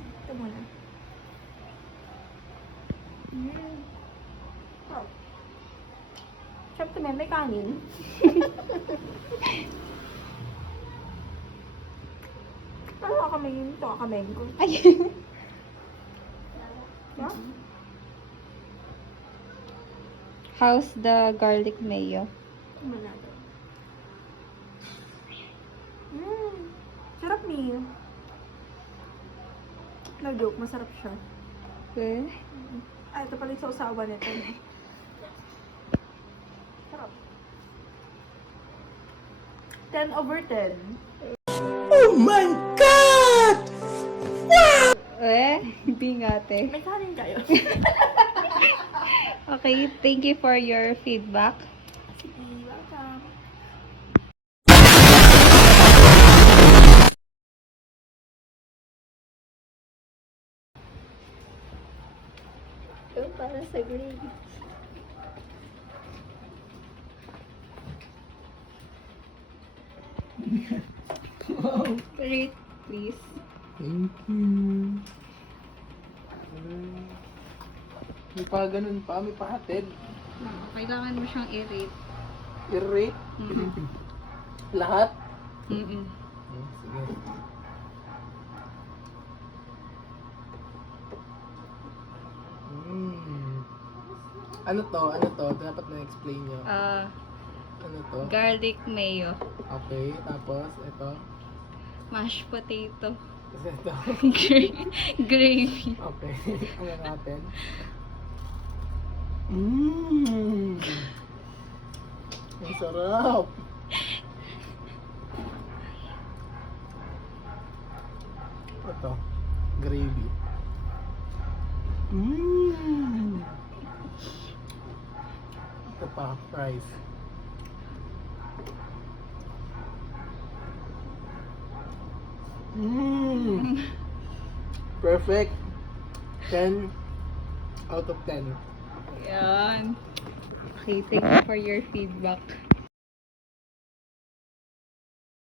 Ito muna. Oh. Siyempre, may kanin. Ano kakamin? Ito kakamin ko. Ay. Yeah? How's the garlic mayo? Muna ito. Sarap niyo. No joke, masarap siya. Okay. Ito pala yung sausawan nito. Sarap. 10/10. Oh my God! Hindi nga, te. May kanin kayo. Okay, thank you for your feedback. Sige, welcome. Ito para sa gravy. Rate, please. Thank you. May pa ganun pa, may pahatid. Kailangan mo siyang i-rate. I-rate. Lahat? Mm-mm. Sige. Ano to? Ano to? Dapat na-explain nyo. Ano to? Garlic mayo. Okay, tapos ito. Mashed potato. Tapos ito. Gravy. Okay, ano natin? Ang sarap! Ito, gravy. Ito pa, fries. Perfect. 10 out of 10. Yan. Okay, thank you for your feedback.